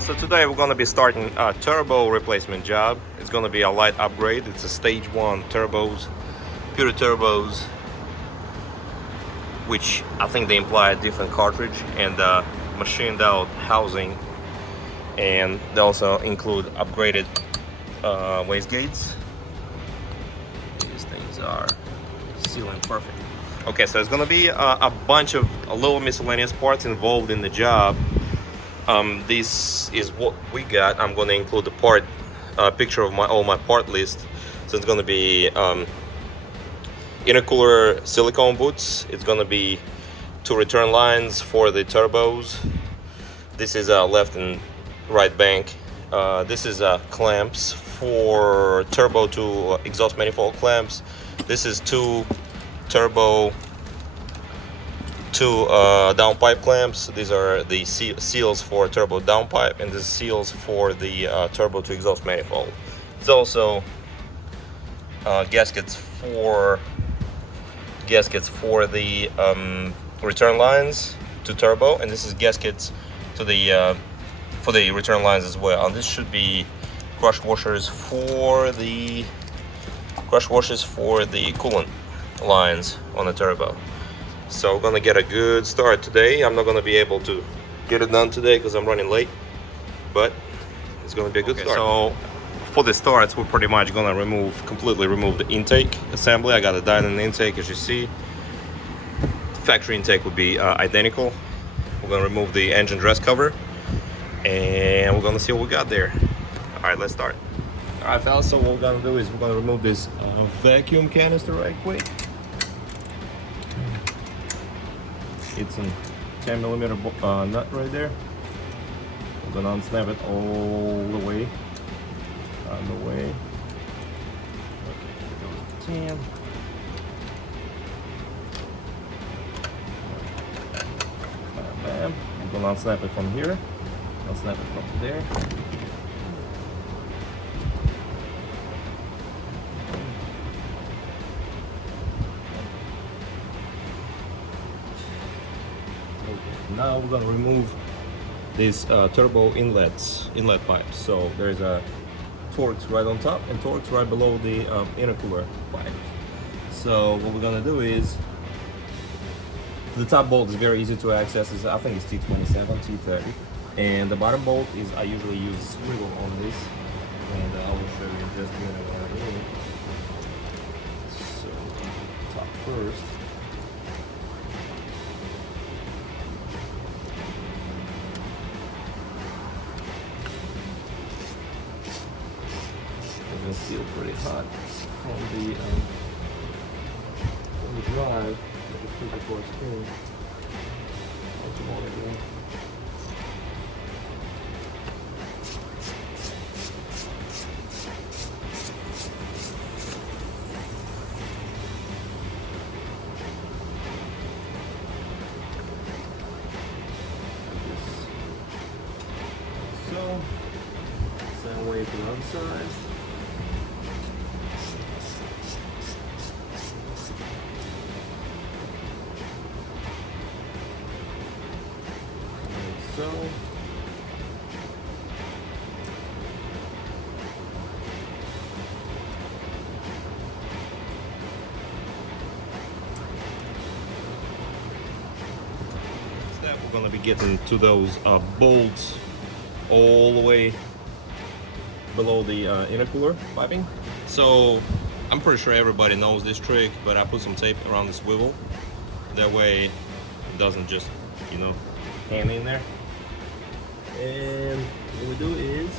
So today we're going to be starting a turbo replacement job. It's going to be a light upgrade. It's a stage 1 turbos, pure turbos, which I think they imply a different cartridge and machined out housing, and they also include upgraded wastegates. These things are sealing perfect. Okay, so it's going to be a bunch of little miscellaneous parts involved in the job. This is what we got. I'm going to include the part picture of all my part list. So it's going to be intercooler silicone boots. It's going to be 2 return lines for the turbos. This is left and right bank. This is clamps for turbo to exhaust manifold clamps. This is 2 turbo downpipe clamps. These are the seals for turbo downpipe, and the seals for the turbo to exhaust manifold. It's also gaskets for the return lines to turbo, and this is gaskets to the for the return lines as well. And this should be crush washers for the coolant lines on the turbo. So we're gonna get a good start today. I'm not gonna be able to get it done today because I'm running late, but it's gonna be a good start. So for the starts, we're pretty much gonna completely remove the intake assembly. I got a Dynon intake, as you see. Factory intake would be identical. We're gonna remove the engine dress cover, and we're gonna see what we got there. All right, let's start. All right, fellas, so what we're gonna do is we're gonna remove this vacuum canister right quick. It's a 10mm nut right there. We're gonna unsnap it all the way. On the way. Okay, here goes the 10. Bam. I'm gonna unsnap it from here. Unsnap it from there. Now we're going to remove these turbo inlet pipes. So there's a Torx right on top and Torx right below the intercooler pipe. So what we're going to do is, the top bolt is very easy to access. I think it's T27, T30, and the bottom bolt is, I usually use swivel on this, and I will show you in just a minute what I mean. So top first. It's still pretty hot from the drive. Just put it for a spin. So, same way to the other side. So step, we're going to be getting to those bolts all the way below the intercooler piping. So I'm pretty sure everybody knows this trick, but I put some tape around the swivel. That way it doesn't just, hang in there. And what we do is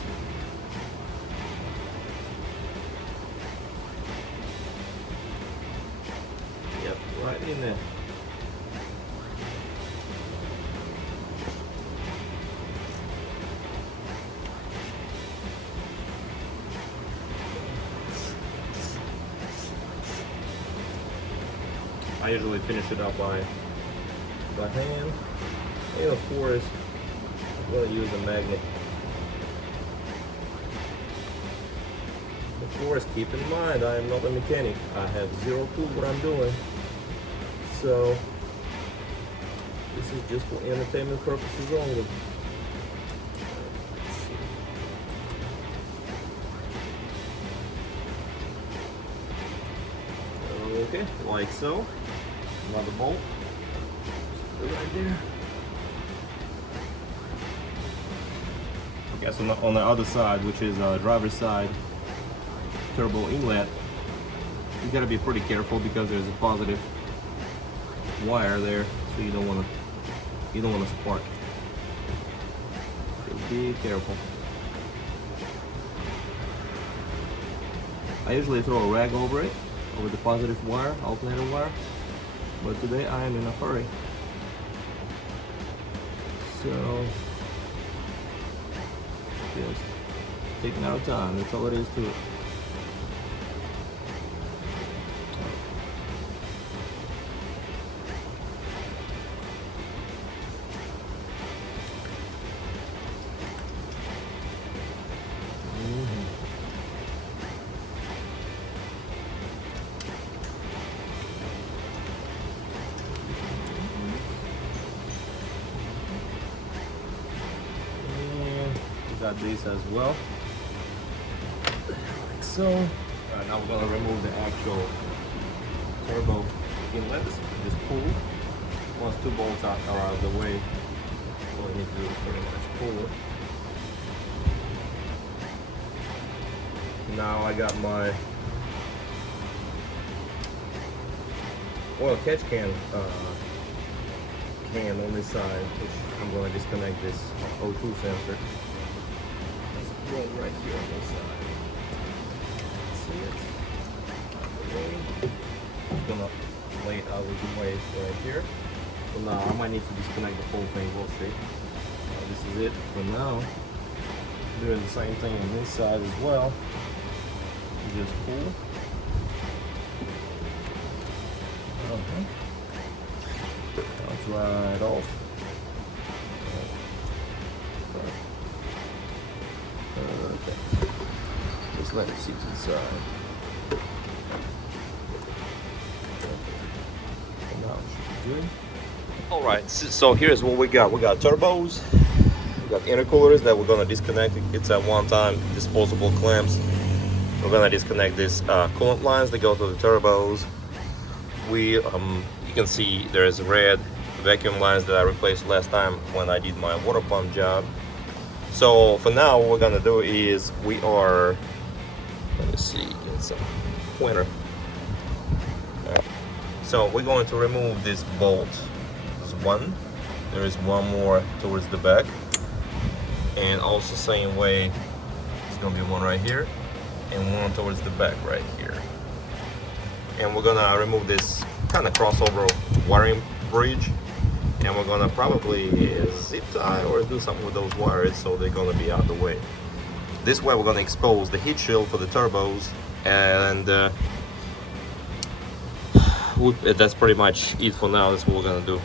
right in there. I usually finish it up by hand, and of course I'm going to use a magnet. Of course, keep in mind, I am not a mechanic. I have zero clue what I'm doing. So this is just for entertainment purposes only. Okay, like so. Another bolt. Right there. Okay, so on the other side, which is driver's side turbo inlet, you gotta be pretty careful because there's a positive wire there, so you don't want to spark. So be careful. I usually throw a rag over it, over the positive wire, alternator wire, but today I am in a hurry. So just taking our time, that's all it is to it. Got this as well, like so. Alright, now we're gonna remove the actual turbo inlets. Just pull. Once two bolts are out of the way, all you need to do is pretty much pull. Now I got my oil catch can on this side, which I'm going to disconnect this O2 sensor. Right here on this side. See it? I'm gonna lay it out of the way right here. So now I might need to disconnect the whole thing, we'll see. This is it for now. Doing the same thing on this side as well. You just pull. Comes right off. Okay. Just let it seat to the side. Now it should be good. Alright, so here's what we got. We got turbos, we got intercoolers that we're gonna disconnect. It's at one time disposable clamps. We're gonna disconnect these coolant lines that go to the turbos. You can see there's red vacuum lines that I replaced last time when I did my water pump job. So for now, what we're gonna do is let me see, get some pointer. Right. So we're going to remove this bolt. There's one. There is one more towards the back, and also same way, there's gonna be one right here, and one towards the back right here. And we're gonna remove this kind of crossover wiring bridge. And we're gonna probably zip tie or do something with those wires so they're gonna be out of the way. This way we're gonna expose the heat shield for the turbos, and that's pretty much it for now. That's what we're gonna do.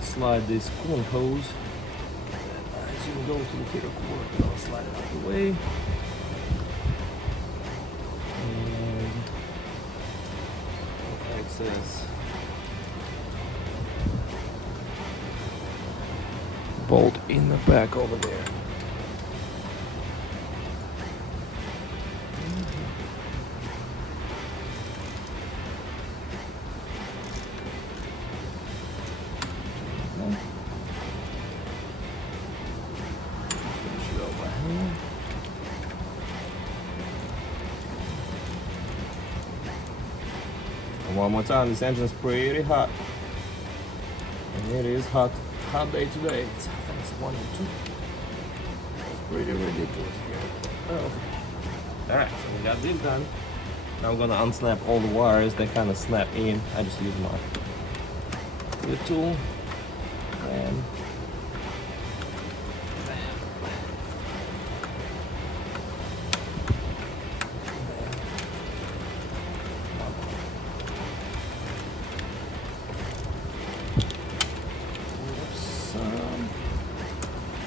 Slide this coolant hose. I assume it goes to the heater core. I'll slide it out of the way. And excess bolt in the back over there. One more time, this engine's pretty hot. And it is hot day today. It's 102. It's pretty ridiculous here. Oh. Alright, so we got this done. Now I'm gonna unsnap all the wires that kind of snap in. I just use my good tool. And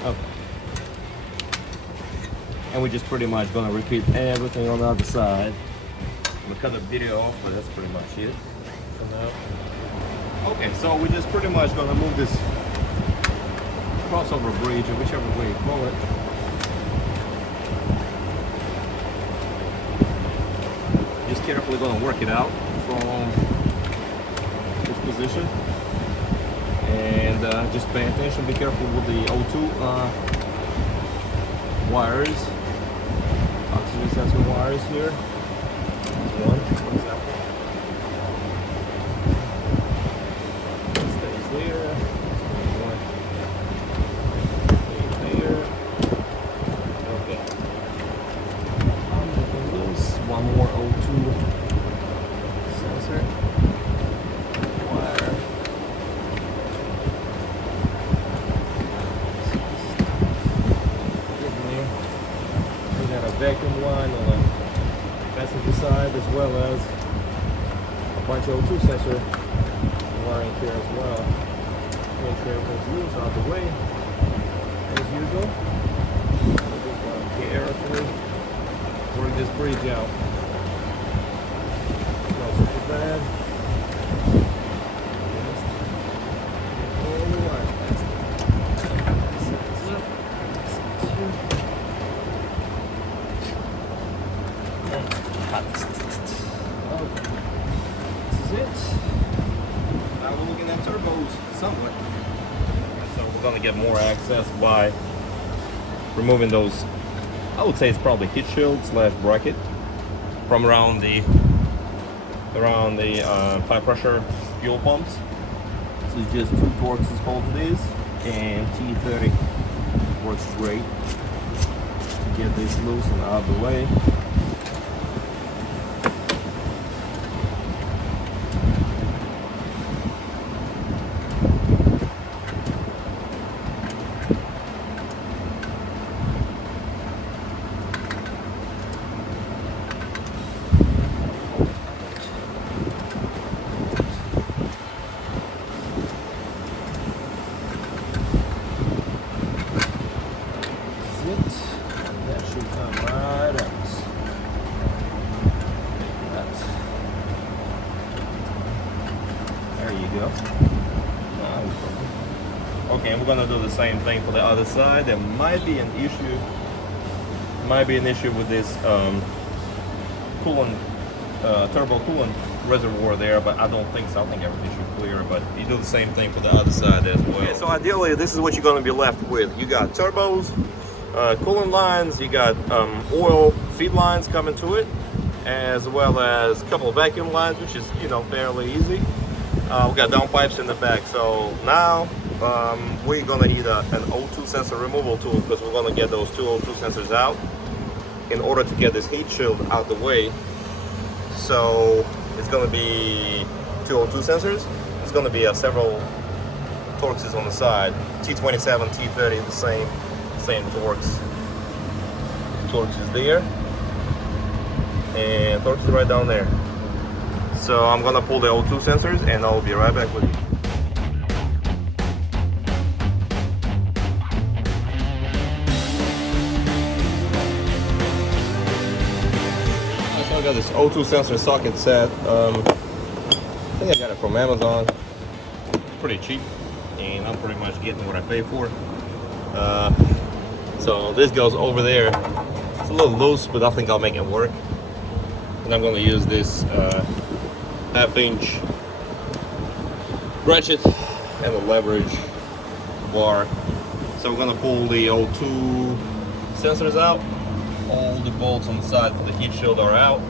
okay, we're just pretty much gonna repeat everything on the other side. I'm gonna cut the video off, but that's pretty much it for now. Okay, so we're just pretty much gonna move this crossover bridge, or whichever way you call it. Just carefully gonna work it out from this position, and just pay attention. Be careful with the O2 wires, oxygen sensor wires here. There's one, for example. Stays there. One stays there. Okay. I'm making loose. One more O2 sensor wire. We got a vacuum line on the passenger side, as well as a bunch of O2 sensor wiring here as well. Make sure everything's loose out the way as usual. Carefully work this bridge out. Not super bad. Just all the wires past it. Okay, this is it. Now we're looking at turbos somewhat. So we're gonna get more access by removing those. I would say it's probably heat shield slash bracket from around the high pressure fuel pumps. So it's just 2 Torx is holding these, and T30 works great to get this loose and out of the way. That should come right out. There you go. Okay, we're gonna do the same thing for the other side. There might be an issue. With this coolant, turbo coolant reservoir there, but I don't think so. I think everything should clear. But you do the same thing for the other side as well. Okay, so ideally, this is what you're gonna be left with. You got turbos, coolant lines, you got oil feed lines coming to it, as well as a couple of vacuum lines, which is, you know, fairly easy. We got downpipes in the back. So now we're gonna need an O2 sensor removal tool, because we're gonna get those 2 O2 sensors out in order to get this heat shield out the way. So it's gonna be 2 O2 sensors. It's gonna be several Torxes on the side. T27, T30, the same Torx. Torx is there, and Torx is right down there. So I'm gonna pull the O2 sensors, and I'll be right back with you. So I got this O2 sensor socket set. I think I got it from Amazon. It's pretty cheap, and I'm pretty much getting what I pay for. So this goes over there. It's a little loose, but I think I'll make it work. And I'm going to use this 1/2-inch ratchet and a leverage bar. So we're going to pull the O2 sensors out. All the bolts on the side for the heat shield are out.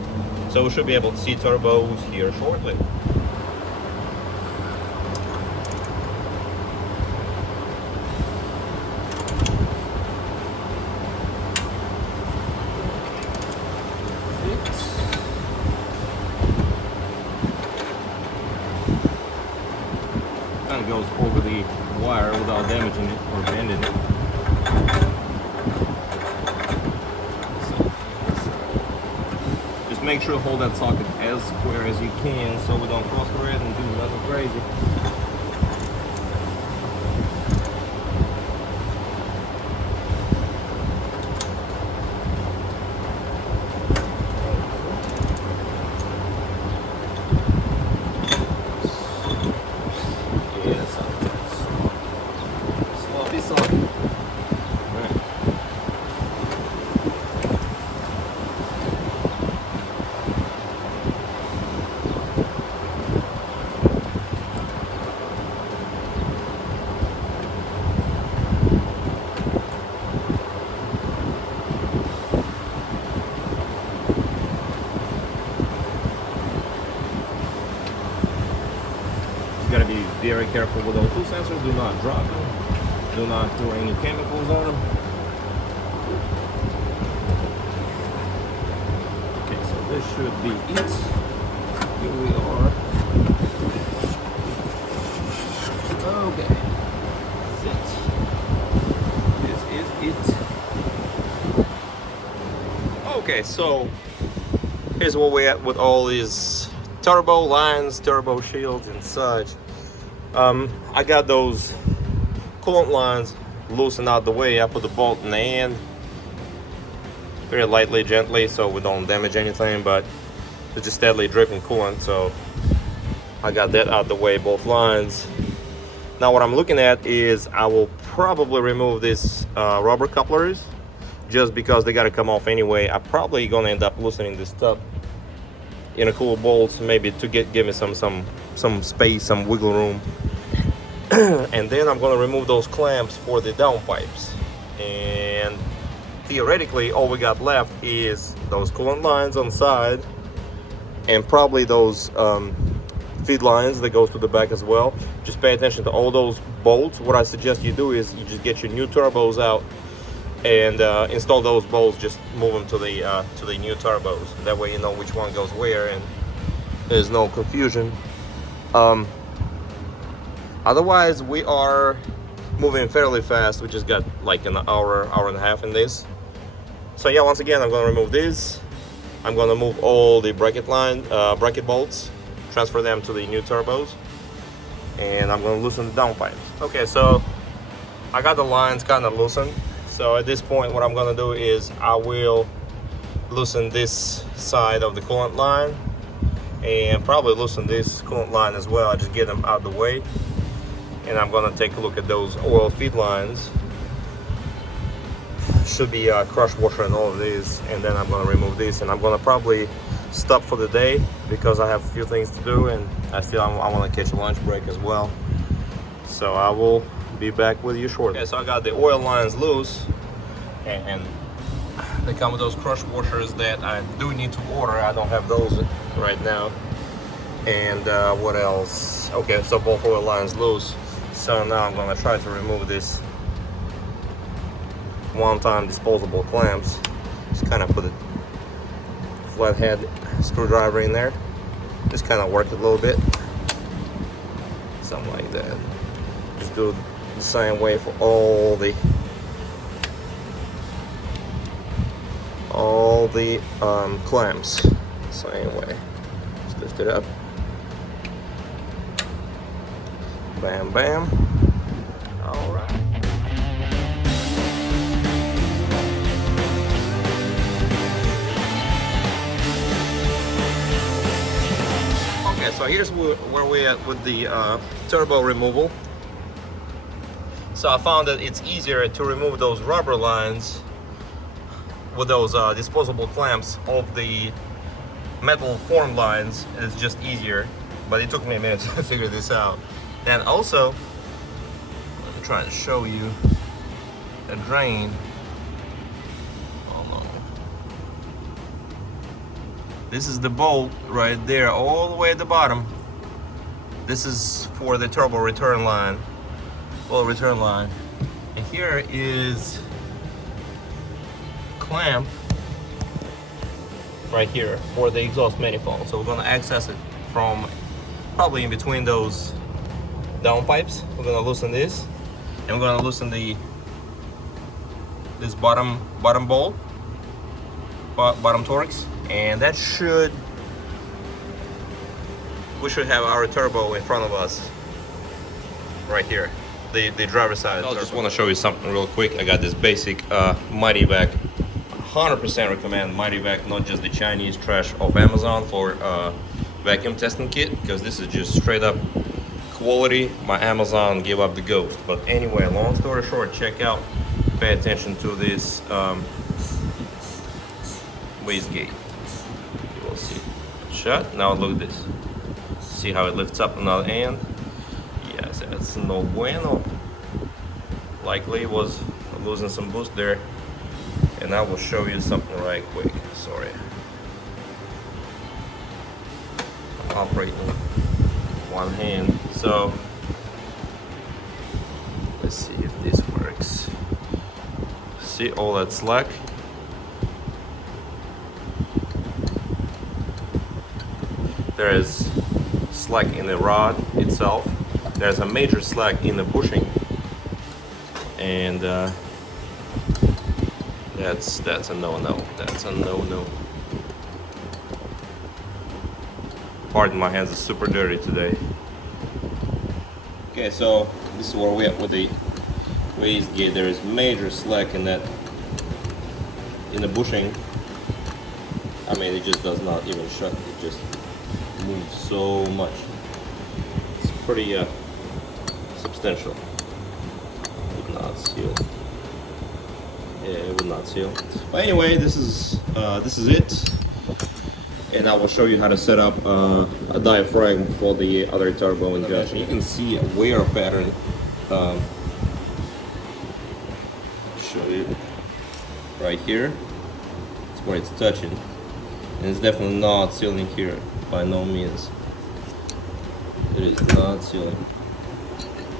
So we should be able to see turbos here shortly. Kind of goes over the wire without damaging it or bending it. Just make sure to hold that socket as square as you can so we don't cross thread and do nothing crazy. very careful with those two sensors. Do not drop them. Do not pour any chemicals on them. Okay, so this should be it. Here we are. Okay. That's it. This is it. Okay, so here's where we're at with all these turbo lines, turbo shields and such. I got those coolant lines loosened out the way. I put the bolt in the end very lightly, gently, so we don't damage anything, but it's just steadily dripping coolant. So I got that out the way, both lines. Now what I'm looking at is I will probably remove this rubber couplers, just because they got to come off anyway. I'm probably gonna end up loosening this stuff in a cool bolts, maybe to give me some space, some wiggle room. And then I'm gonna remove those clamps for the downpipes. And theoretically, all we got left is those coolant lines on the side, and probably those feed lines that goes to the back as well. Just pay attention to all those bolts. What I suggest you do is you just get your new turbos out and install those bolts. Just move them to the new turbos. That way you know which one goes where and there's no confusion. Otherwise, we are moving fairly fast. We just got like an hour and a half in this. So yeah, once again, I'm going to remove this. I'm going to move all the bracket bolts, transfer them to the new turbos, and I'm going to loosen the downpipes. Okay, so I got the lines kind of loosened. So at this point, what I'm going to do is I will loosen this side of the coolant line and probably loosen this coolant line as well. I just get them out of the way, and I'm going to take a look at those oil feed lines. Should be a crush washer and all of these, and then I'm going to remove this, and I'm going to probably stop for the day because I have a few things to do, and I feel I want to catch a lunch break as well. So I will be back with you shortly. Okay, so I got the oil lines loose, and they come with those crush washers that I do need to order. I don't have those right now. And what else? Okay, so both oil lines loose. So now I'm going to try to remove this one-time disposable clamps. Just kind of put a flathead screwdriver in there. Just kind of work it a little bit. Something like that. Just do the same way for all the clamps. Same way. Just lift it up. Bam, bam. All right. Okay, so here's where we're at with the turbo removal. So I found that it's easier to remove those rubber lines with those disposable clamps off the metal form lines. It's just easier, but it took me a minute to figure this out. And also, I'm trying to show you a drain. Oh no. This is the bolt right there, all the way at the bottom. This is for the turbo return line. Well, return line. And here is clamp right here for the exhaust manifold. So we're going to access it from probably in between those downpipes. We're going to loosen this, and we're going to loosen this bottom bolt, bottom Torx, and that we should have our turbo in front of us right here, the driver's side. I just want to show you something real quick. I got this basic Mighty Vac. 100% recommend Mighty Vac, not just the Chinese trash of Amazon for vacuum testing kit, because this is just straight up quality. My Amazon gave up the ghost. But anyway, long story short, check out, pay attention to this wastegate. You will see. Shut. Now look at this. See how it lifts up on the other end? Yes, that's no bueno. Likely was losing some boost there. And I will show you something right quick. Sorry. I'm operating one hand. So See all that slack? There is slack in the rod itself. There's a major slack in the bushing, and that's a no-no. That's a no-no. Pardon, my hands are super dirty today. Okay, so this is where we're at with the wastegate. There is major slack in that, in the bushing. I mean, it just does not even shut. It just moves so much. It's pretty substantial. Would not seal. Yeah, it would not seal. But anyway, this is it, and I will show you how to set up a diaphragm for the other turbo injection. You can see a wear pattern. Show you right here. It's where it's touching, and it's definitely not sealing here by no means. It is not sealing.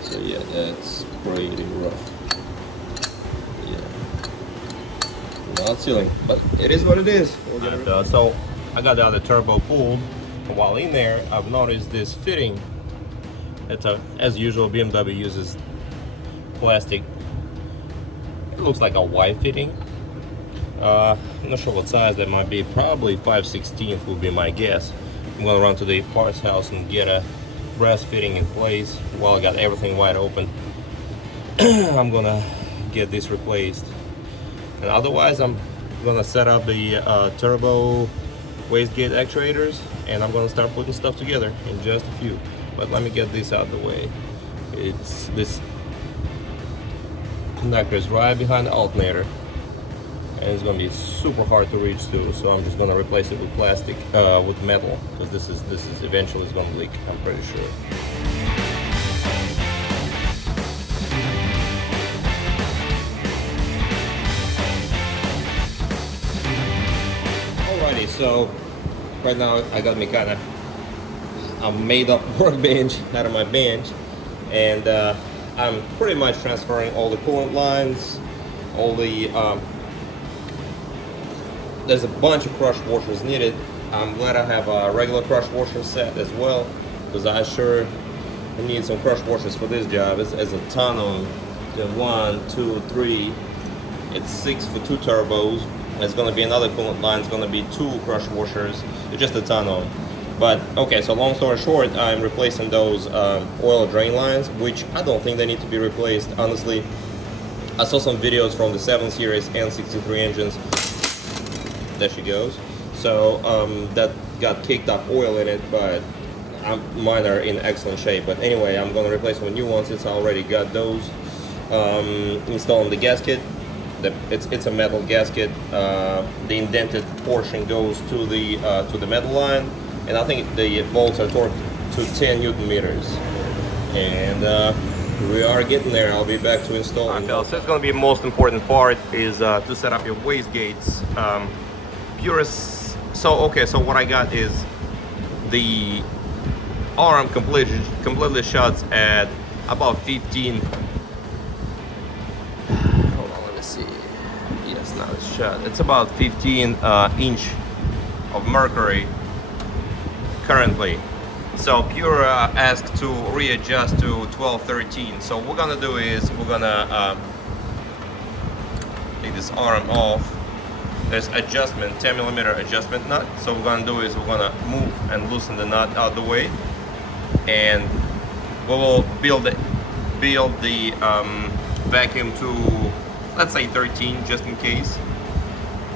So yeah, that's pretty rough. Yeah, not sealing, but it is what it is. So I got the other turbo pulled. While in there, I've noticed this fitting. It's as usual, BMW uses plastic. It looks like a Y fitting. I'm not sure what size that might be. Probably 5/16 would be my guess. I'm gonna run to the parts house and get a brass fitting in place. While I got everything wide open, I'm gonna get this replaced. And otherwise, I'm gonna set up the turbo wastegate actuators, and I'm gonna start putting stuff together in just a few. But let me get this out of the way. It's this connector is right behind the alternator, and it's gonna be super hard to reach too. So I'm just gonna replace it with plastic, with metal, because this is eventually is gonna leak. I'm pretty sure. Alrighty, so right now I got me kind of a made up workbench out of my bench, and I'm pretty much transferring all the coolant lines, all the there's a bunch of crush washers needed. I'm glad I have a regular crush washer set as well, because I sure need some crush washers for this job. It's a ton of them. 1, 2, 3. It's 6 for 2 turbos. There's going to be another coolant line. It's going to be 2 crush washers. It's just a ton of them. But okay, so long story short, I'm replacing those oil drain lines, which I don't think they need to be replaced. Honestly, I saw some videos from the 7 Series S63 engines. There she goes. So that got kicked up oil in it, but mine are in excellent shape. But anyway, I'm going to replace them with new ones since I already got those. Installing the gasket. It's a metal gasket. The indented portion goes to the metal line, and I think the bolts are torqued to 10 Newton meters. And we are getting there. I'll be back to installing. So it's going to be the most important part is to set up your wastegates. So what I got is the arm completely shuts at about 15. Hold on, let me see. Yes, now it's shut. It's about 15 inch of mercury currently. So Pure asked to readjust to 12-13. So what we're gonna do is we're gonna take this arm off. There's adjustment, 10 millimeter adjustment nut. So what we're gonna do is we're gonna move and loosen the nut out of the way, and we will build the vacuum to, let's say 13, just in case.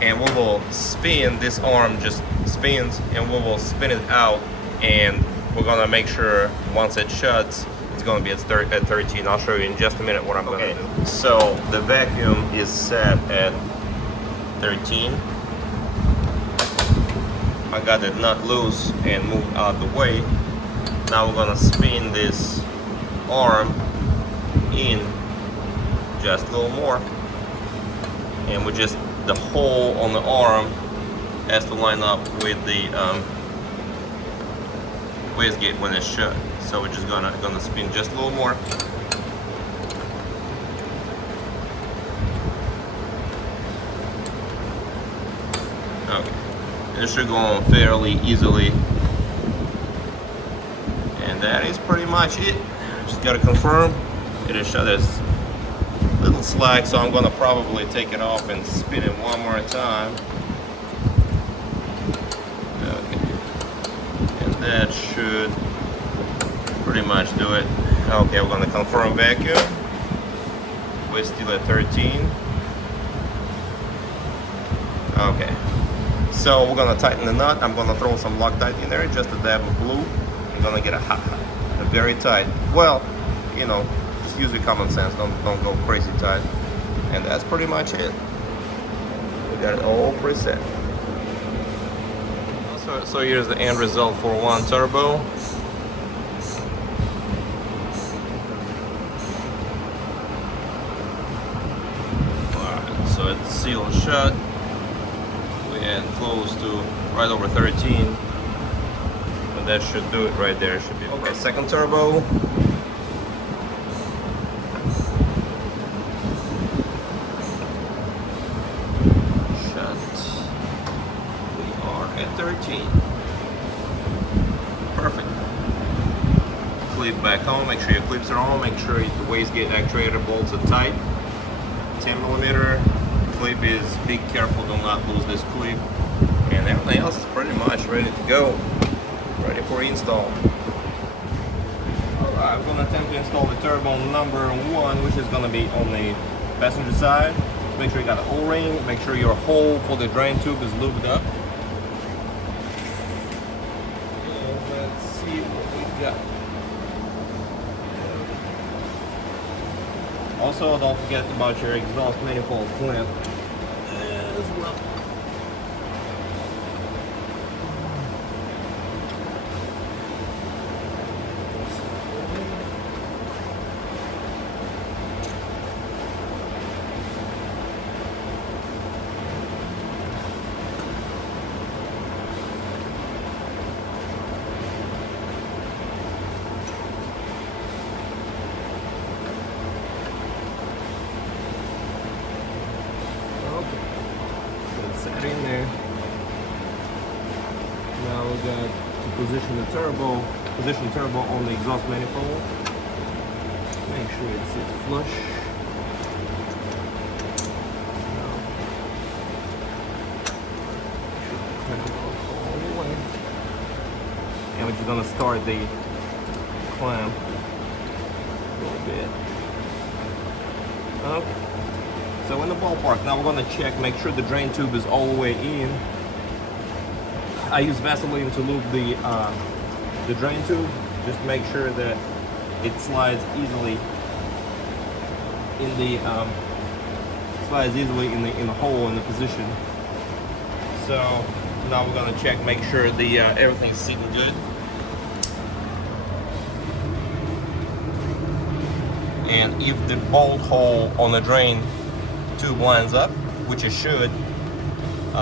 And we will spin this arm, just spins, and we will spin it out, and we're gonna make sure once it shuts, it's gonna be at 13. I'll show you in just a minute what I'm gonna do. So the vacuum is set at 13. I got it nut loose and moved out the way. Now we're gonna spin this arm in just a little more, and the hole on the arm has to line up with the wastegate when it's shut. So we're just gonna spin just a little more. Okay, it should go on fairly easily. And that is pretty much it. Just gotta confirm. It is shut. There's a little slack, so I'm gonna probably take it off and spin it one more time. Okay, and that should pretty much do it. Okay, we're gonna confirm vacuum. We're still at 13. Okay, so we're gonna tighten the nut. I'm gonna throw some Loctite in there, just a dab of glue. I'm gonna get a very tight. Well, you know, just use your common sense. Don't go crazy tight. And that's pretty much it. We got it all preset. So here's the end result for one turbo. Alright, so it's sealed shut. And close to right over 13, and that should do it right there. Should be okay. Second turbo. Shut. We are at 13. Perfect. Clip back on. Make sure your clips are on. Make sure the wastegate actuator bolts are tight. 10mm. Clip is, be careful, do not lose this clip, and everything else is pretty much ready to go, ready for install. Alright, I'm going to attempt to install the turbo number 1, which is going to be on the passenger side. Make sure you got an O-ring, make sure your hole for the drain tube is lubed up. And let's see what we got. Also, don't forget about your exhaust manifold clamp as well. Set in there. Now we got to position turbo on the exhaust manifold. Make sure it sits flush. All the way. And we're just gonna start the clamp a little bit. Okay. So in the ballpark, now we're going to check, make sure the drain tube is all the way in. I use Vaseline to lube the drain tube, just to make sure that it slides easily in the hole in the position. So now we're going to check, make sure the everything's sitting good. And if the bolt hole on the drain tube lines up, which it should,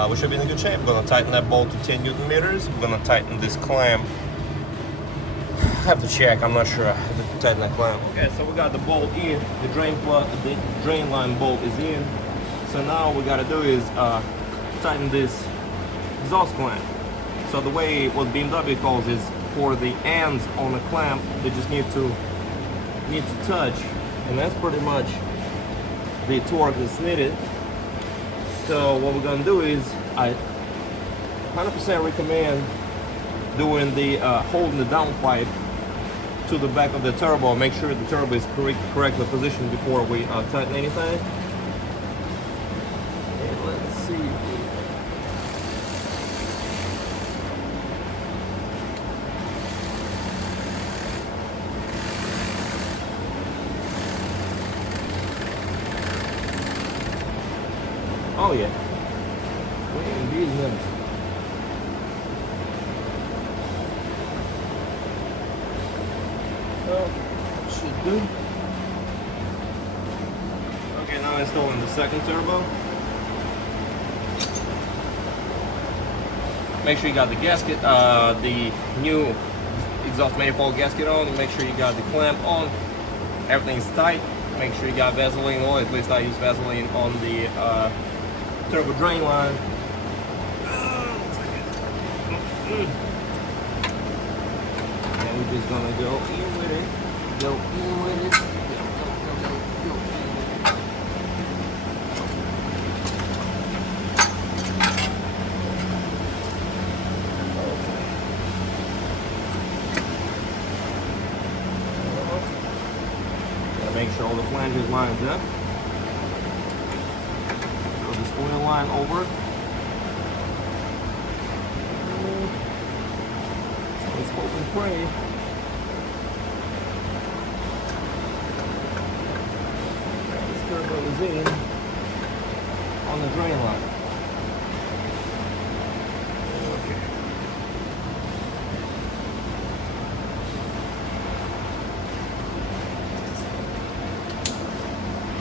we should be in a good shape. We're going to tighten that bolt to 10 Newton meters. We're going to tighten this clamp. I have to check, I'm not sure. I have to tighten that clamp. Okay, so we got the bolt in, the drain line bolt is in. So now what we got to do is tighten this exhaust clamp. So the way what BMW calls is for the ends on the clamp, they just need to touch, and that's pretty much the torque that's needed. So what we're gonna do is I 100% recommend doing the holding the downpipe to the back of the turbo. Make sure the turbo is correctly positioned before we tighten anything. And let's see if we oh yeah. Man, these nuts. Oh, should do. Okay, now installing the second turbo. Make sure you got the gasket, the new exhaust manifold gasket on. Make sure you got the clamp on. Everything's tight. Make sure you got Vaseline oil. At least I use Vaseline on the turbo drain line. good. And we're just gonna go in with it. Go in with it. Go. Gotta make sure all the flanges lined up. Throw this oil line over. Let's hope and pray. This turbo is in on the drain line. Okay.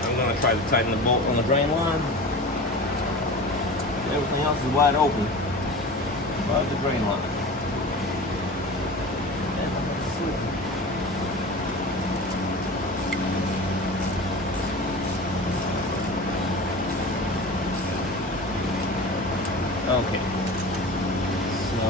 I'm gonna try to tighten the bolt on the drain line. Everything else is wide open, but the drain line. Okay, so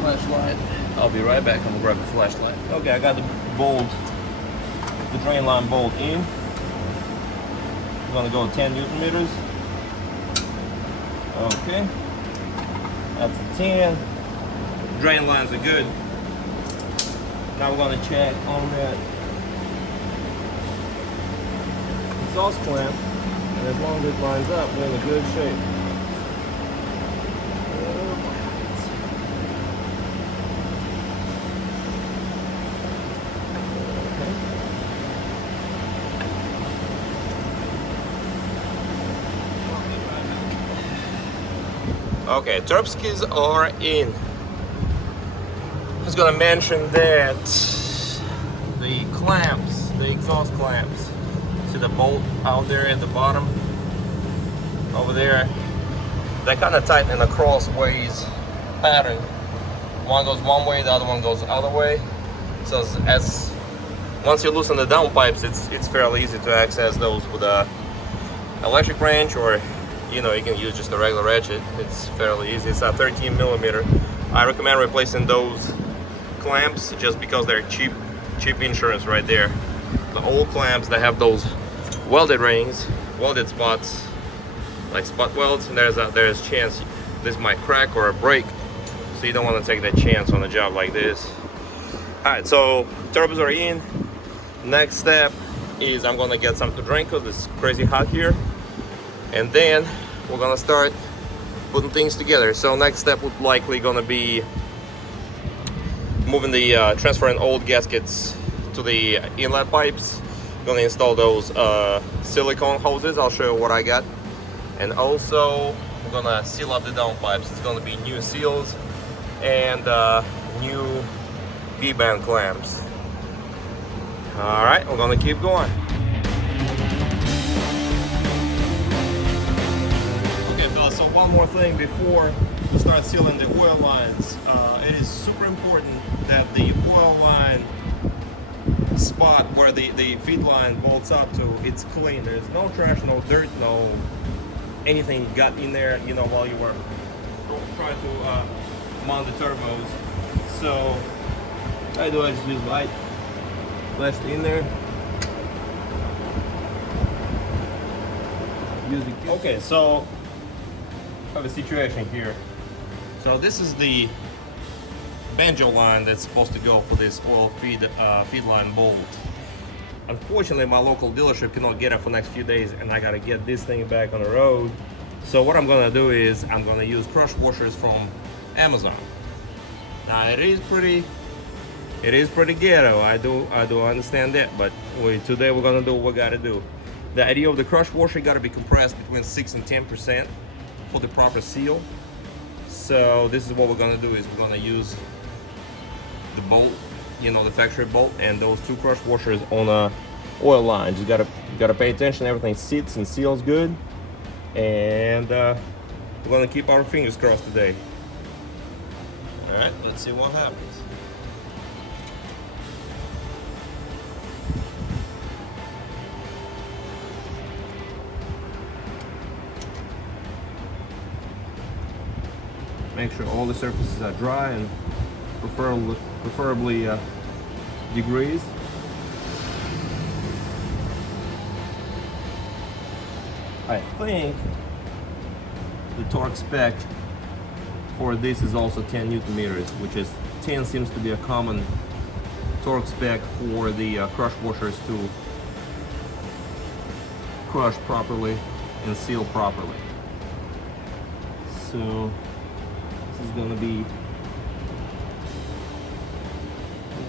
flashlight. I'll be right back. I'm gonna grab the flashlight. Okay, I got the bolt, the drain line bolt in. I'm gonna go 10 Newton meters. Okay, that's a 10. Drain lines are good. Now we're gonna check on that exhaust clamp, and as long as it lines up, we're in a good shape. Okay, turb skis are in. I was gonna mention that the clamps, the exhaust clamps, see the bolt out there at the bottom over there, they kind of tighten in a crossways pattern. One goes one way, the other one goes the other way. So as once you loosen the downpipes, it's fairly easy to access those with a electric wrench, or you can use just a regular ratchet. It's fairly easy. It's a 13 millimeter. I recommend replacing those clamps just because they're cheap insurance right there. The old clamps, they have those welded rings, welded spots, like spot welds, and there's a chance this might crack or break, so you don't want to take that chance on a job like this. All right, so turbos are in. Next step is I'm gonna get some to drink because it's crazy hot here, and then we're gonna start putting things together. So next step would likely gonna be moving the transferring old gaskets to the inlet pipes. Gonna install those silicone hoses. I'll show you what I got, and also we're gonna seal up the downpipes. It's gonna be new seals and new V-band clamps. All right, we're gonna keep going. Okay, fellas, so one more thing before we start sealing the oil lines. It is super important that the oil line spot where the feed line bolts up to, it's clean. There's no trash, no dirt, no anything got in there, while you were trying to mount the turbos. So I just use light, flash it in there. Okay, so I have a situation here. So this is the banjo line that's supposed to go for this oil feed line bolt. Unfortunately, my local dealership cannot get it for the next few days, and I gotta get this thing back on the road. So what I'm gonna do is I'm gonna use crush washers from Amazon. Now it is pretty ghetto. I do understand that, but today we're gonna do what we gotta do. The idea of the crush washer gotta be compressed between 6 and 10% for the proper seal. So this is what we're gonna do is we're gonna use the bolt, the factory bolt, and those two crush washers on a oil line. You gotta pay attention, everything sits and seals good, and we're gonna keep our fingers crossed today. All right, let's see what happens. Make sure all the surfaces are dry and preferably degreased. I think the torque spec for this is also 10 Newton meters, which is 10 seems to be a common torque spec for the crush washers to crush properly and seal properly. So this is gonna be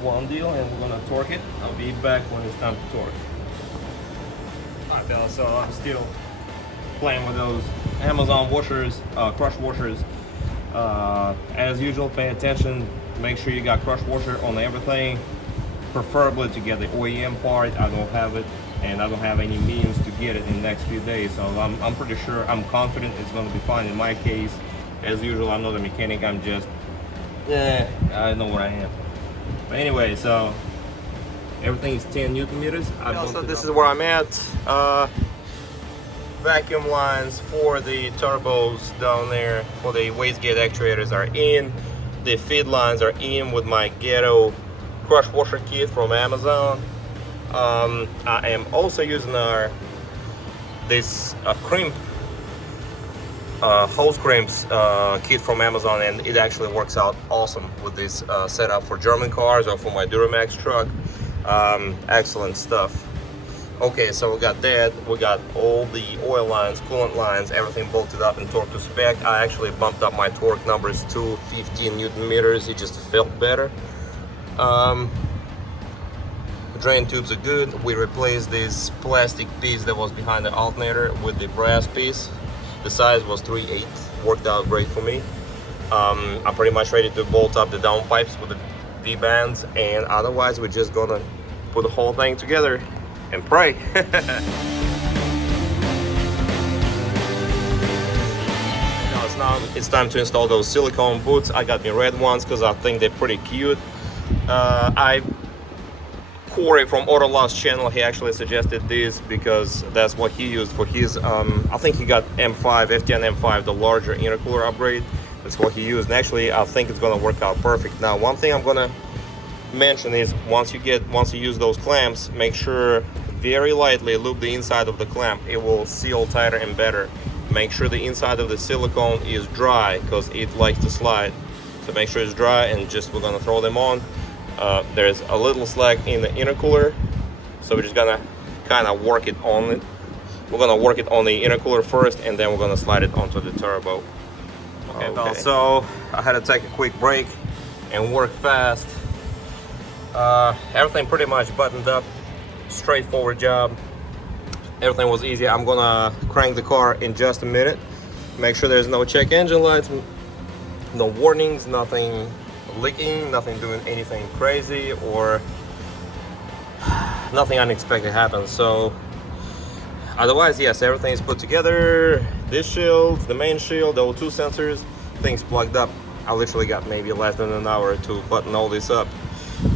one deal, and we're gonna torque it. I'll be back when it's time to torque. Alright fellas, so I'm still playing with those Amazon washers, crush washers. As usual, pay attention, make sure you got crush washer on everything, preferably to get the OEM part. I don't have it, and I don't have any means to get it in the next few days, so I'm pretty sure, I'm confident it's going to be fine in my case. As usual, I'm not a mechanic, I'm just, I know where I am. But anyway, so everything is 10 Newton meters. So this is where I'm at. Vacuum lines for the turbos down there for the wastegate actuators are in. The feed lines are in with my ghetto crush washer kit from Amazon. I am also using this crimp hose crimps kit from Amazon, and it actually works out awesome with this setup for German cars or for my Duramax truck. Excellent stuff. Okay, so we got that. We got all the oil lines, coolant lines, everything bolted up and torqued to spec. I actually bumped up my torque numbers to 15 Newton meters. It just felt better. The drain tubes are good. We replaced this plastic piece that was behind the alternator with the brass piece. The size was 3/8. Worked out great for me. I'm pretty much ready to bolt up the downpipes with the V-bands, and otherwise we're just gonna put the whole thing together and pray. Now it's time to install those silicone boots. I got me red ones because I think they're pretty cute. Corey from Autoloss channel, he actually suggested this because that's what he used for his I think he got M5, FTN M5, the larger intercooler upgrade. That's what he used, and actually I think it's gonna work out perfect. Now one thing I'm gonna mention is once you use those clamps, make sure very lightly lube the inside of the clamp. It will seal tighter and better. Make sure the inside of the silicone is dry because it likes to slide. So make sure it's dry, and we're gonna throw them on. There's a little slack in the intercooler, so we're just gonna kind of work it on it. We're gonna work it on the intercooler first, and then we're gonna slide it onto the turbo. Okay. So I had to take a quick break and work fast. Everything pretty much buttoned up. Straightforward job. Everything was easy. I'm gonna crank the car in just a minute. Make sure there's no check engine lights, no warnings, nothing leaking, nothing doing anything crazy, or nothing unexpected happens. So otherwise, yes, everything is put together. This shield, the main shield, the O2 sensors, things plugged up. I literally got maybe less than an hour to button all this up,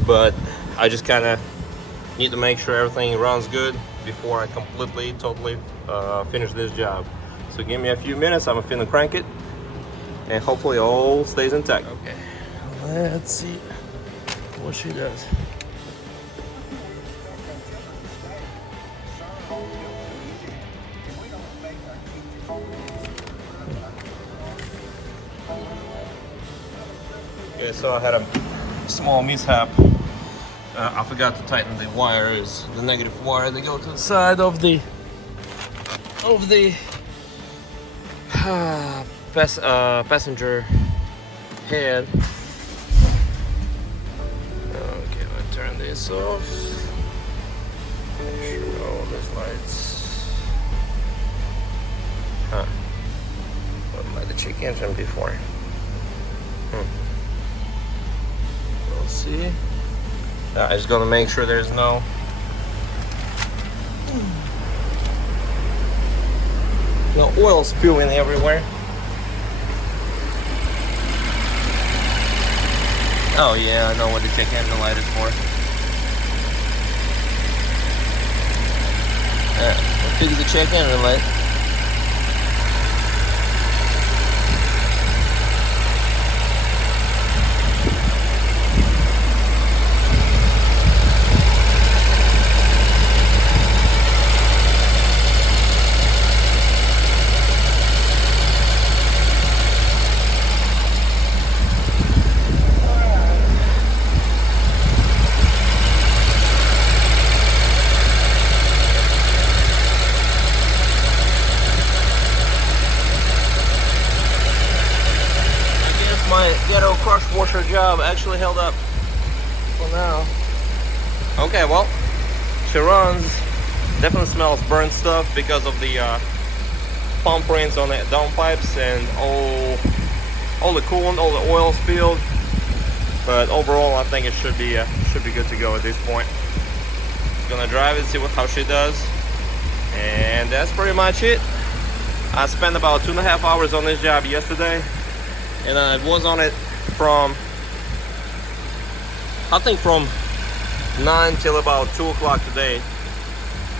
but I just kind of need to make sure everything runs good before I totally finish this job. So give me a few minutes, I'm finna crank it, and hopefully all stays intact. Okay, let's see what she does. Okay, so I had a small mishap. I forgot to tighten the wires, the negative wire that go to the side of the passenger head. Okay, I'll turn this off. Make sure all these lights. What might the check engine before? We'll see. I'm just gonna make sure there's no oil spewing everywhere. Oh yeah, I know what the check engine light is for. Let's fix the check engine light. washer job actually held up for now. Okay, well, she runs. Definitely smells burnt stuff because of the pump rings on the downpipes and all the coolant, all the oil spilled. But overall, I think it should be good to go at this point. Gonna drive it, see how she does, and that's pretty much it. I spent about 2.5 hours on this job yesterday, and I was on it from, I think, from 9 till about 2 o'clock today.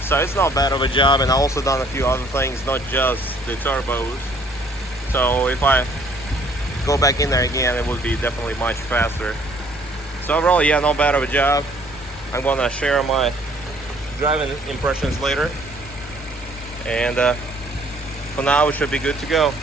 So it's not bad of a job, and I also done a few other things, not just the turbos. So if I go back in there again, it would be definitely much faster. So overall, yeah, not bad of a job. I'm gonna share my driving impressions later, and for now we should be good to go.